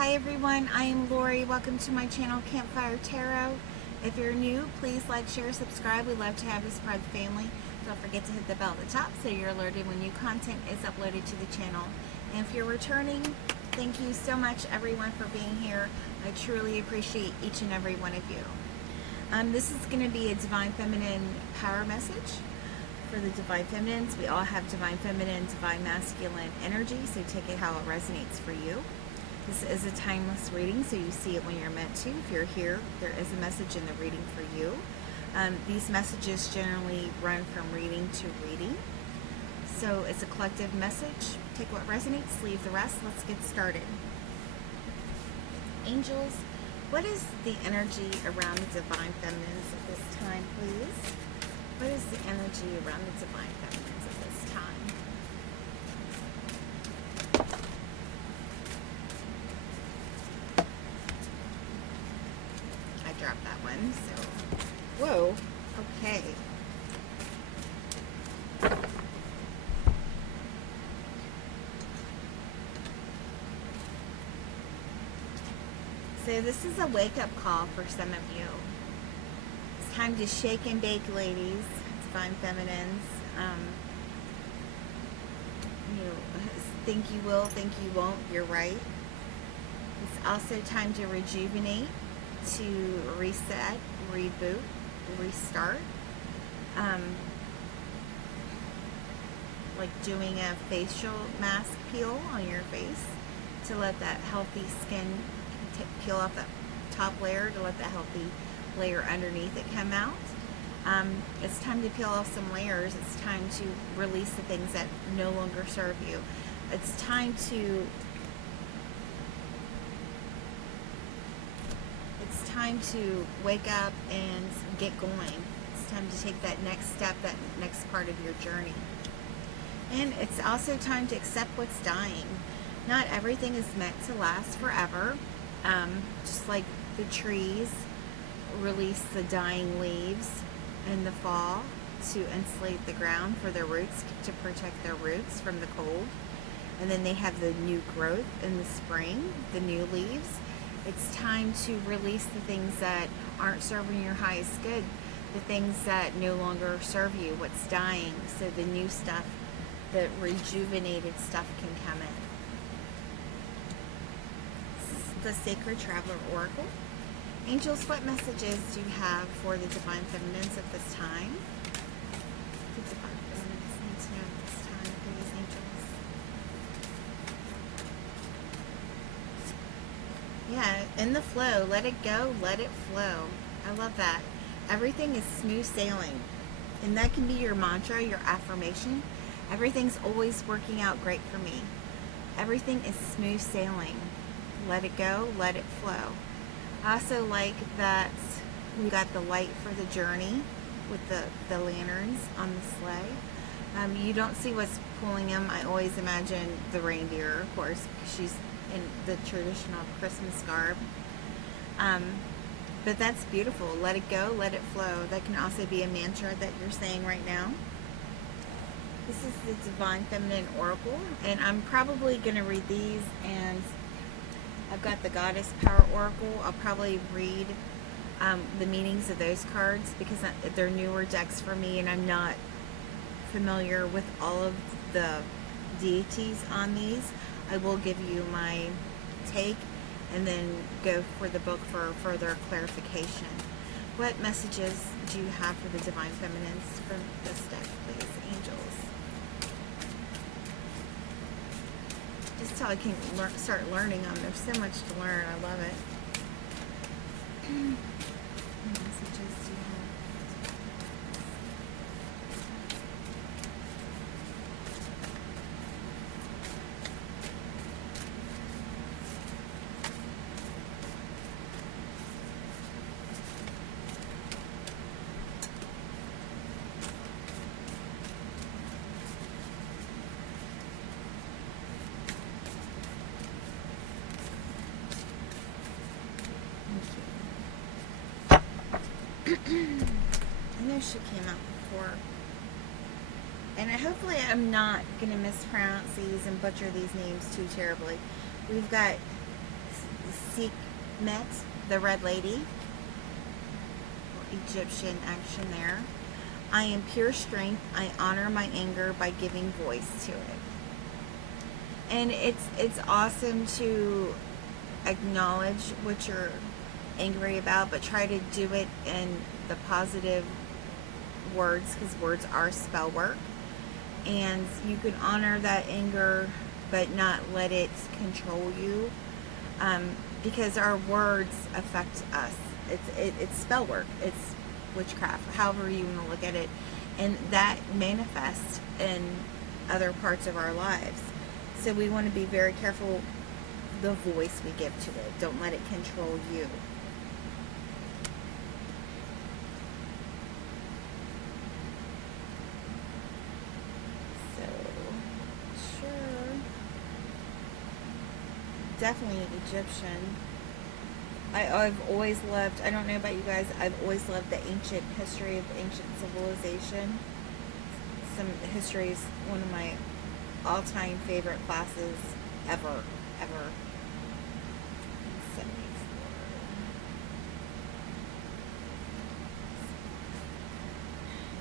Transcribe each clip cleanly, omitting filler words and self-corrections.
Hi everyone, I am Lori. Welcome to my channel, Campfire Tarot. If you're new, please like, share, subscribe. We love to have you spread the family. Don't forget to hit the bell at the top so you're alerted when new content is uploaded to the channel. And if you're returning, thank you so much everyone for being here. I truly appreciate each and every one of you. This is going to be a Divine Feminine power message for the Divine Feminines. We all have Divine Feminine, Divine Masculine energy, so take it how it resonates for you. This is a timeless reading, so you see it when you're meant to. If you're here, there is a message in the reading for you. These messages generally run from reading to reading. So it's a collective message. Take what resonates, leave the rest. Let's get started. Angels, what is the energy around the Divine Feminines at this time, please? What is the energy around the Divine Feminines at this time? Drop that one, so whoa, okay. So this is a wake-up call for some of you. It's time to shake and bake, ladies, Divine Feminines. You think you will, think you won't, you're right. It's also time to rejuvenate, to reset, reboot, restart. Like doing a facial mask peel on your face to let that healthy skin peel off that top layer, to let that healthy layer underneath it come out. It's time to peel off some layers. It's time to release the things that no longer serve you. It's time to wake up and get going. It's time to take that next step, that next part of your journey. And it's also time to accept what's dying. Not everything is meant to last forever. Just like the trees release the dying leaves in the fall to insulate the ground for their roots, to protect their roots from the cold. And then they have the new growth in the spring, the new leaves. It's time to release the things that aren't serving your highest good, the things that no longer serve you, what's dying, so the new stuff, the rejuvenated stuff can come in. This is the Sacred Traveler Oracle. Angels, what messages do you have for the Divine Feminines at this time? The Divine Feminines need to know at this time, please, angels. Yeah, in the flow, let it go, let it flow. I love that. Everything is smooth sailing. And that can be your mantra, your affirmation. Everything's always working out great for me. Everything is smooth sailing. Let it go, let it flow. I also like that we got the light for the journey with the lanterns on the sleigh. You don't see what's pulling them. I always imagine the reindeer, of course, because she's in the traditional Christmas garb. But that's beautiful. Let it go, let it flow. That can also be a mantra that you're saying right now. This is the Divine Feminine Oracle, and I'm probably going to read these, and I've got the Goddess Power Oracle. I'll probably read the meanings of those cards because they're newer decks for me, and I'm not familiar with all of the deities on these. I will give you my take and then go for the book for further clarification. What messages do you have for the Divine Feminines from this deck, please, angels? Just till I can start learning them. There's so much to learn. I love it. What messages do you have? I know she came out before. And hopefully I'm not going to mispronounce these and butcher these names too terribly. We've got Sekhmet, the Red Lady, Egyptian action there. I am pure strength. I honor my anger by giving voice to it. And it's awesome to acknowledge what you're angry about, but try to do it in the positive words, because words are spell work. And you can honor that anger, but not let it control you, because our words affect us. It's spell work. It's witchcraft, however you want to look at it, and that manifests in other parts of our lives. So we want to be very careful the voice we give to it. Don't let it control you. So, sure. Definitely Egyptian. I've always loved, I don't know about you guys, I've always loved the ancient history of ancient civilization. Some history is one of my all-time favorite classes ever.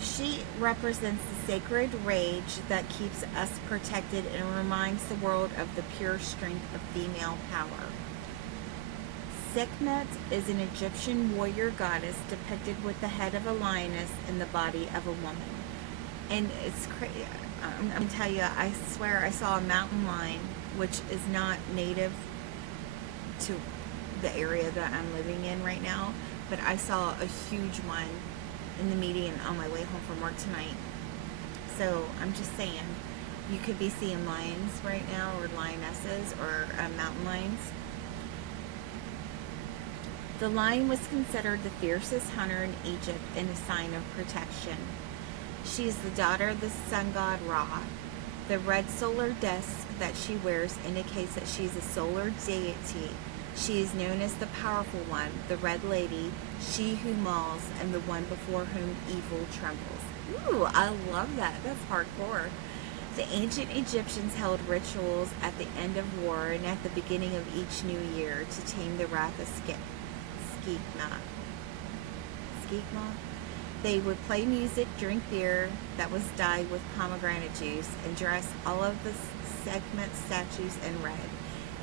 She represents the sacred rage that keeps us protected and reminds the world of the pure strength of female power. Sekhmet is an Egyptian warrior goddess depicted with the head of a lioness and the body of a woman. And it's crazy. I'm going to tell you, I swear I saw a mountain lion, which is not native to the area that I'm living in right now, but I saw a huge one in the median on my way home from work tonight. So I'm just saying, you could be seeing lions right now, or lionesses, or mountain lions. The lion was considered the fiercest hunter in Egypt and a sign of protection. She is the daughter of the sun god Ra. The red solar disk that she wears indicates that she is a solar deity. She is known as the powerful one, the Red Lady, she who mauls, and the one before whom evil trembles. Ooh, I love that. That's hardcore. The ancient Egyptians held rituals at the end of war and at the beginning of each new year to tame the wrath of Skikma. They would play music, drink beer that was dyed with pomegranate juice, and dress all of the Sekhmet statues in red.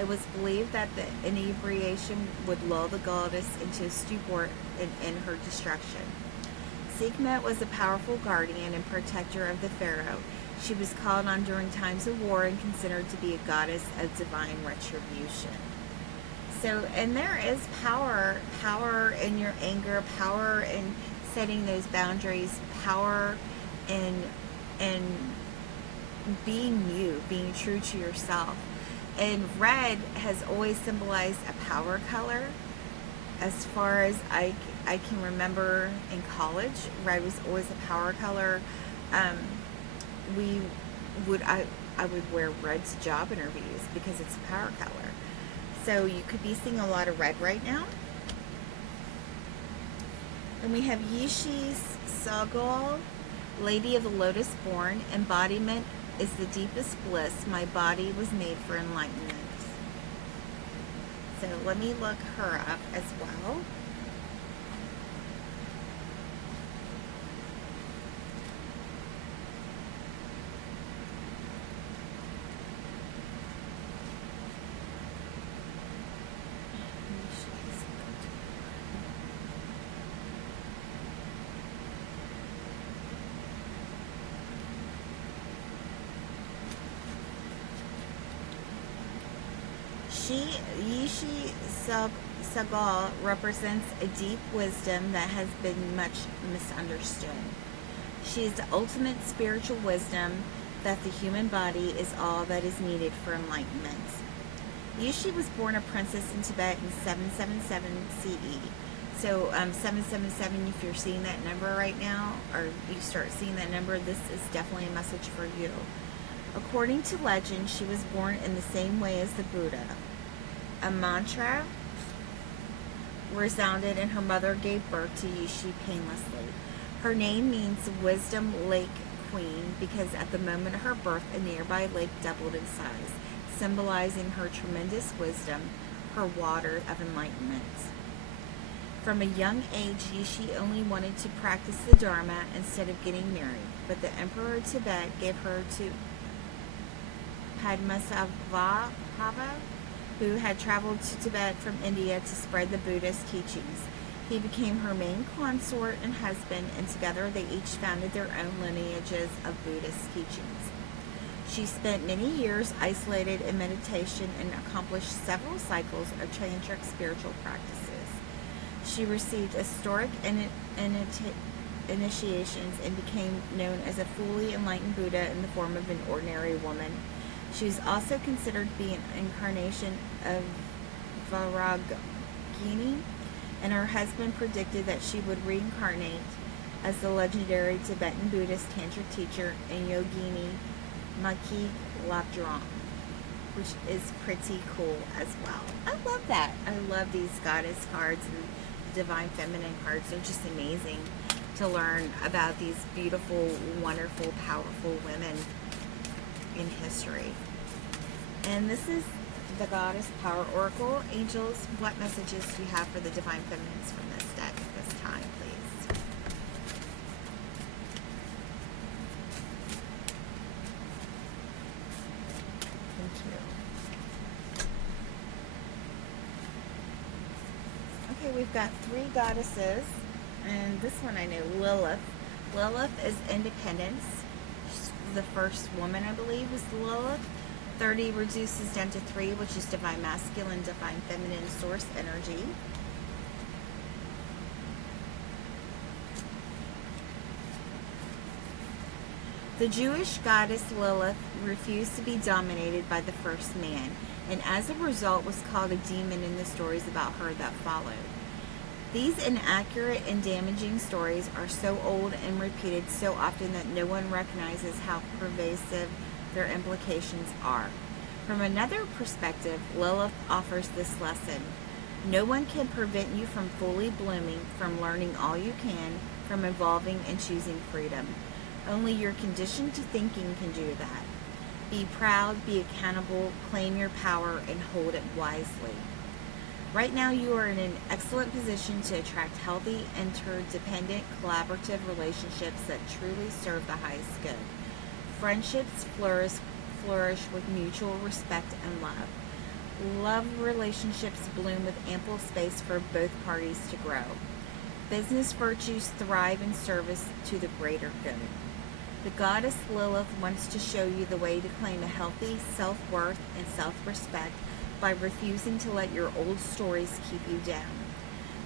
It was believed that the inebriation would lull the goddess into a stupor in her destruction. Sekhmet was a powerful guardian and protector of the pharaoh. She was called on during times of war and considered to be a goddess of divine retribution. So, and there is power in your anger, power in setting those boundaries, power in being you, being true to yourself. And red has always symbolized a power color. As far as I can remember in college, red was always a power color. I would wear red to job interviews because it's a power color. So you could be seeing a lot of red right now. And we have Yishi Sagal, Lady of the Lotus Born. Embodiment is the deepest bliss. My body was made for enlightenment. So let me look her up as well. Yishi Sagal represents a deep wisdom that has been much misunderstood. She is the ultimate spiritual wisdom that the human body is all that is needed for enlightenment. Yishi was born a princess in Tibet in 777 CE. So 777, if you're seeing that number right now, or you start seeing that number, this is definitely a message for you. According to legend, she was born in the same way as the Buddha. A mantra resounded and her mother gave birth to Yishi painlessly. Her name means Wisdom Lake Queen because at the moment of her birth, a nearby lake doubled in size, symbolizing her tremendous wisdom. her water of enlightenment. From a young age, she only wanted to practice the Dharma instead of getting married, but the Emperor of Tibet gave her to Padmasambhava, who had traveled to Tibet from India to spread the Buddhist teachings. He became her main consort and husband, and together they each founded their own lineages of Buddhist teachings. She spent many years isolated in meditation and accomplished several cycles of tantric spiritual practices. She received historic initiations and became known as a fully enlightened Buddha in the form of an ordinary woman. She was also considered to be an incarnation of Vairagini, and her husband predicted that she would reincarnate as the legendary Tibetan Buddhist tantric teacher and yogini Maki Labdrong, which is pretty cool as well. I love that. I love these goddess cards and divine feminine cards. They're just amazing to learn about these beautiful, wonderful, powerful women in history. And this is the Goddess Power Oracle. Angels, what messages do you have for the divine feminines from this deck at this time, please? Thank you. Okay, we've got 3 goddesses, and this one I know, Lilith. Lilith is independence. She's the first woman, I believe, is Lilith. 30 reduces down to 3, which is divine masculine, divine feminine, source energy. The Jewish goddess Lilith refused to be dominated by the first man, and as a result was called a demon in the stories about her that followed. These inaccurate and damaging stories are so old and repeated so often that no one recognizes how pervasive their implications are. From another perspective, Lilith offers this lesson. No one can prevent you from fully blooming, from learning all you can, from evolving and choosing freedom. Only your conditioned thinking can do that. Be proud, be accountable, claim your power, and hold it wisely. Right now, you are in an excellent position to attract healthy, interdependent, collaborative relationships that truly serve the highest good. Friendships flourish with mutual respect and love. Love relationships bloom with ample space for both parties to grow. Business virtues thrive in service to the greater good. The goddess Lilith wants to show you the way to claim a healthy self-worth and self-respect by refusing to let your old stories keep you down.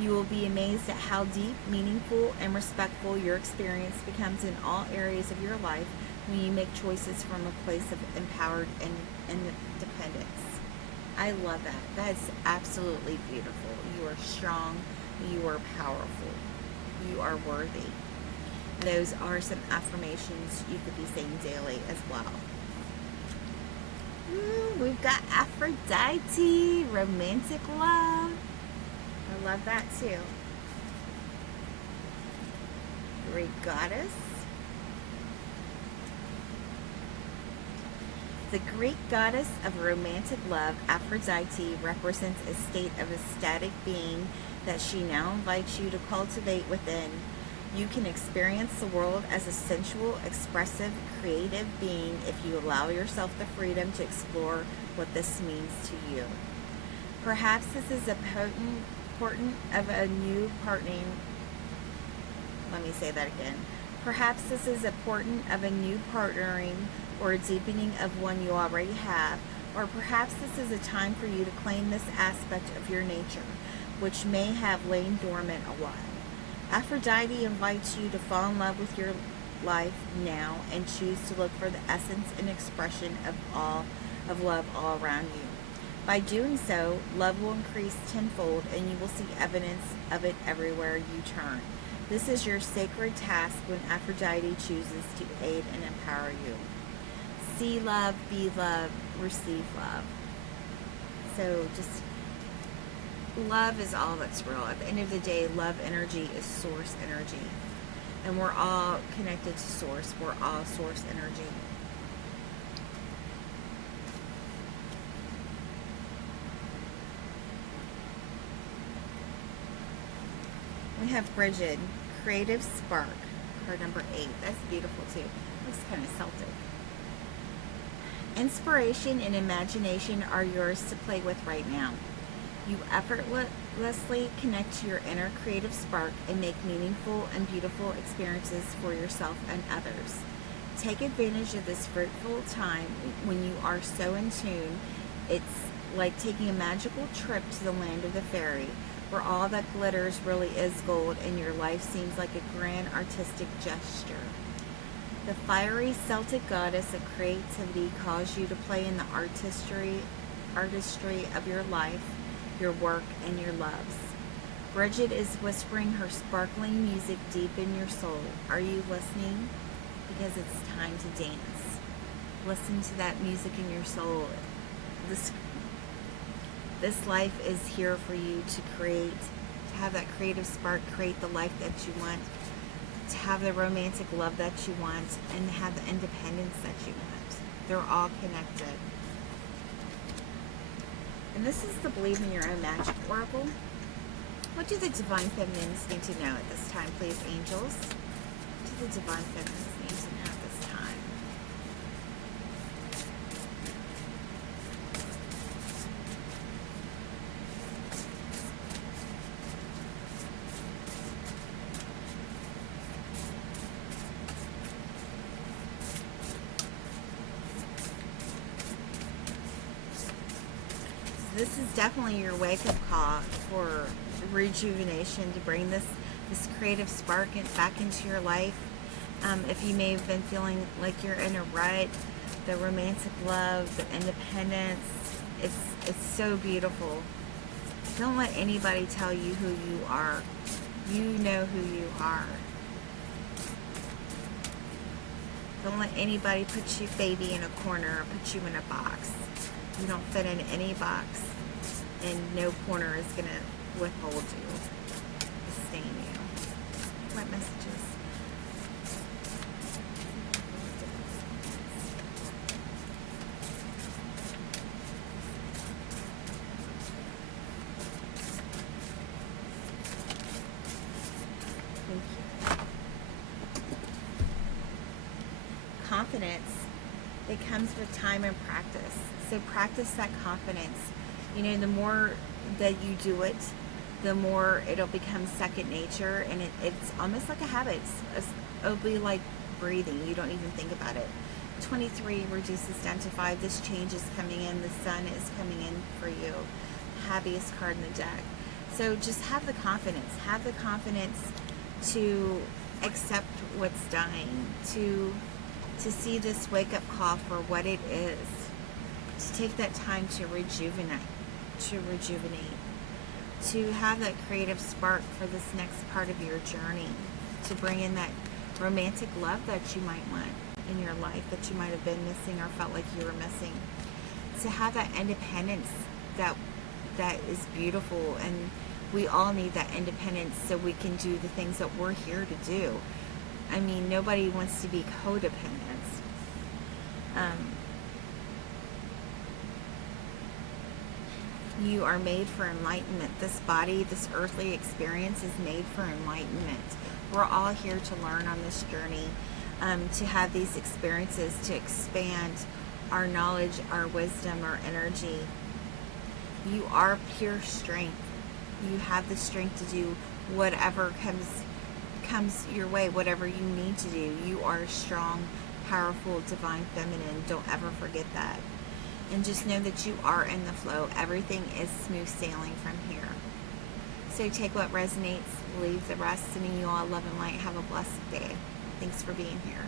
You will be amazed at how deep, meaningful, and respectful your experience becomes in all areas of your life when you make choices from a place of empowered and independence. I love that. That is absolutely beautiful. You are strong. You are powerful. You are worthy. Those are some affirmations you could be saying daily as well. We've got Aphrodite, romantic love. I love that too. Greek goddess. The Greek goddess of romantic love, Aphrodite, represents a state of ecstatic being that she now invites you to cultivate within. You can experience the world as a sensual, expressive, creative being if you allow yourself the freedom to explore what this means to you. Perhaps this is a important of a new partnering. Let me say that again. Perhaps this is important of a new partnering or a deepening of one you already have, or perhaps this is a time for you to claim this aspect of your nature, which may have lain dormant a while. Aphrodite invites you to fall in love with your life now and choose to look for the essence and expression of love all around you. By doing so, love will increase tenfold and you will see evidence of it everywhere you turn. This is your sacred task when Aphrodite chooses to aid and empower you. See love, be love, receive love. So just love is all that's real. At the end of the day, love energy is source energy. And we're all connected to source. We're all source energy. We have Bridget, Creative Spark, card number 8. That's beautiful too. Looks kind of Celtic. Inspiration and imagination are yours to play with right now. You effortlessly connect to your inner creative spark and make meaningful and beautiful experiences for yourself and others. Take advantage of this fruitful time when you are so in tune. It's like taking a magical trip to the land of the fairy, where all that glitters really is gold and your life seems like a grand artistic gesture. The fiery Celtic goddess of creativity calls you to play in the artistry of your life, your work, and your loves. Bridget is whispering her sparkling music deep in your soul. Are you listening? Because it's time to dance. Listen to that music in your soul. This life is here for you to create, to have that creative spark, create the life that you want, to have the romantic love that you want, and have the independence that you want. They're all connected. And this is the Believe in Your Own Magic Oracle. What do the Divine Feminines need to know at this time, please, angels? What do the Divine Feminines need to know at this time? This is definitely your wake-up call for rejuvenation, to bring this creative spark back into your life. If you may have been feeling like you're in a rut, the romantic love, the independence, it's so beautiful. Don't let anybody tell you who you are. You know who you are. Don't let anybody put you, baby, in a corner or put you in a box. You don't fit in any box, and no corner is going to withhold you, sustain you. What messages? Thank you. Confidence, it comes with time and practice. So practice that confidence. You know, the more that you do it, the more it'll become second nature, and it's almost like a habit. It'll be like breathing. You don't even think about it. 23 reduces down to 5. This change is coming in. The sun is coming in for you. Happiest card in the deck. So just have the confidence. Have the confidence to accept what's dying, to see this wake-up call for what it is, to take that time to rejuvenate, to have that creative spark for this next part of your journey, to bring in that romantic love that you might want in your life, that you might have been missing or felt like you were missing, to have that independence that is beautiful. And we all need that independence so we can do the things that we're here to do. I mean, nobody wants to be codependent. You are made for enlightenment. This body, this earthly experience is made for enlightenment. We're all here to learn on this journey, to have these experiences, to expand our knowledge, our wisdom, our energy. You are pure strength. You have the strength to do whatever comes your way, whatever you need to do. You are strong, powerful, divine feminine. Don't ever forget that. And just know that you are in the flow. Everything is smooth sailing from here. So take what resonates, leave the rest. Sending you all love and light. Have a blessed day. Thanks for being here.